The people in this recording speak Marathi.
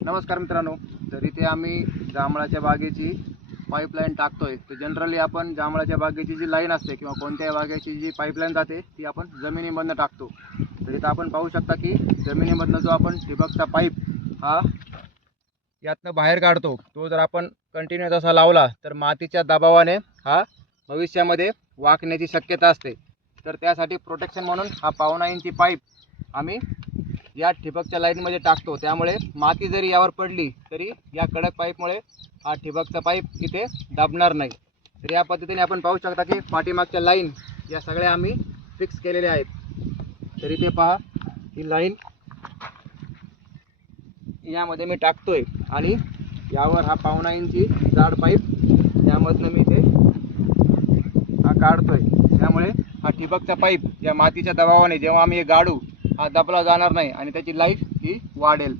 नमस्कार मित्रांनो, तर इथे आम्ही जांभळाच्या बागेची पाईपलाईन टाकतोय. तर जनरली आपण जांभळाच्या बागेची जी लाईन असते किंवा कोणत्याही बागेची जी पाईपलाईन जाते ती आपण जमिनीमधनं टाकतो. तर इथं आपण पाहू शकता की जमिनीमधनं जो आपण ठिबकचा पाईप हा यातनं बाहेर काढतो, तो जर आपण कंटिन्यू तसा लावला तर मातीच्या दबावाने हा भविष्यामध्ये वाकण्याची शक्यता असते. तर त्यासाठी प्रोटेक्शन म्हणून हा 1.5 इंची पाईप आम्ही या ठिबकच्या लाईनमध्ये टाकतो. त्यामुळे माती जरी यावर पडली तरी या कडक पाईपमुळे हा ठिबकचा पाईप इथे दाबणार नाही. तर या पद्धतीने आपण पाहू शकता की पाठीमागच्या लाईन या सगळ्या आम्ही फिक्स केलेल्या आहेत. तर इथे पहा, ही लाईन यामध्ये मी टाकतोय आणि यावर हा 1.5 इंची जाड पाईप यामधनं मी इथे हा काढतोय. त्यामुळे हा ठिबकचा पाईप या मातीच्या दबावाने जेव्हा आम्ही गाडू हा दबला जाणार नाही आणि त्याची लाईफ ही वाढेल.